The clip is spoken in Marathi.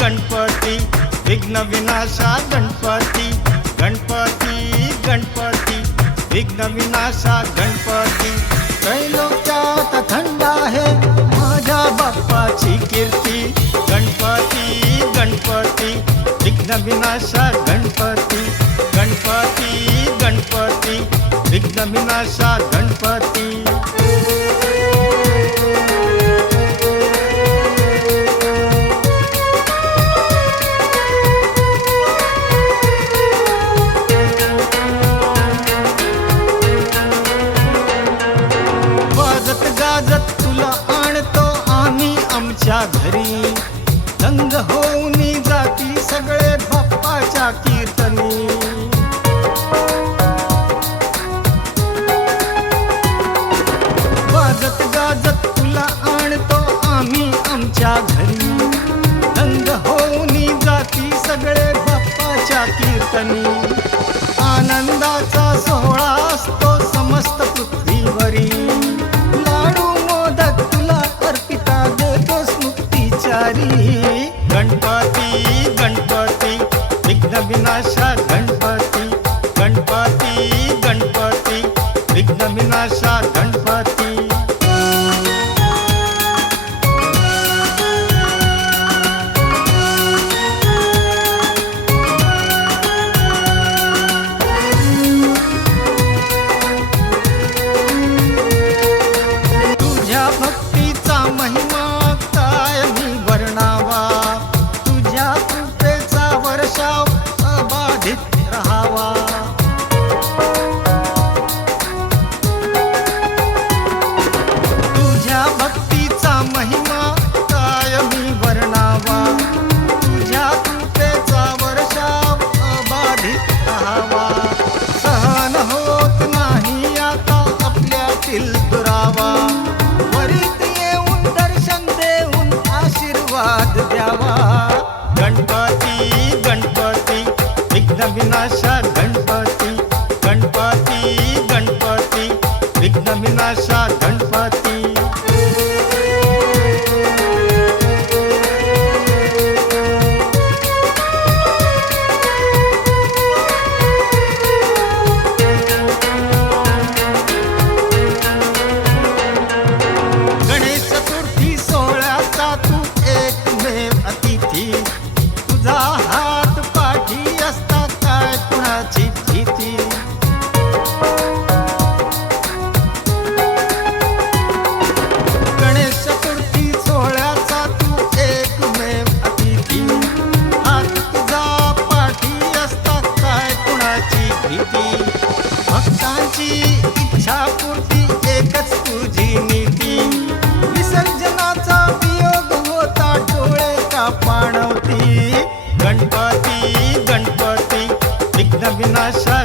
गणपती विघ्न विनाशा गणपती गणपती गणपती विघ्न विनाशा गणपती त्रैलोक्यात थंड आहे माझ्या बाप्पाची कीर्ती गणपती गणपती विघ्न विनाशा गणपती गणपती गणपती विघ्न विनाशा गणपती वाजत गाजत तुला आणतो आम्ही आमच्या घरी दंग होऊन जाती सगळे बाप्पाच्या कीर्तनी वाजत गाजत तुला आणतो आम्ही आमच्या घरी दंग होऊन जाती सगळे बाप्पाच्या कीर्तनी आनंदाचा सोहळा असतो समस्त पृथ्वीवरी लाडू मोदक तुला अर्पिता देतोस मुक्तीचारी गणपती गणपती विघ्न विनाशा गणपती गणपती गणपती विघ्न विनाशा गणपती तुझ्या भक्तीचा महिमा काय मी वर्णावा तुझ्या कृपेचा वर्षाव अबाधित राहावा तुझ्या भक्तीचा महिमा काय मी वर्णावा तुझ्या कृपेचा वर्षाव अबाधित राहावा सहन होत नाही आता आपल्यातील दुरावा वरीत येऊन दर्शन देऊन आशीर्वाद द्यावा गणपती गणपती विघ्न विनाशा गणपती गणपती गणपती विघ्न विनाशा गणपती गणेश चतुर्थी सोहळ्याचा तू एकमेव अतिथी तुझा हात पाठी असता काय कुणाची भीती गणेश चतुर्थी सोहळ्याचा तू एकमेव अतिथी हात तुझा पाठी असता काय कुणाची भीती भक्तांची इच्छा पूर्ती एकच तुझी नीती विसर्जनाचा वियोग होता डोळे का पाणवती गणपती गणपती विघ्न विनाशा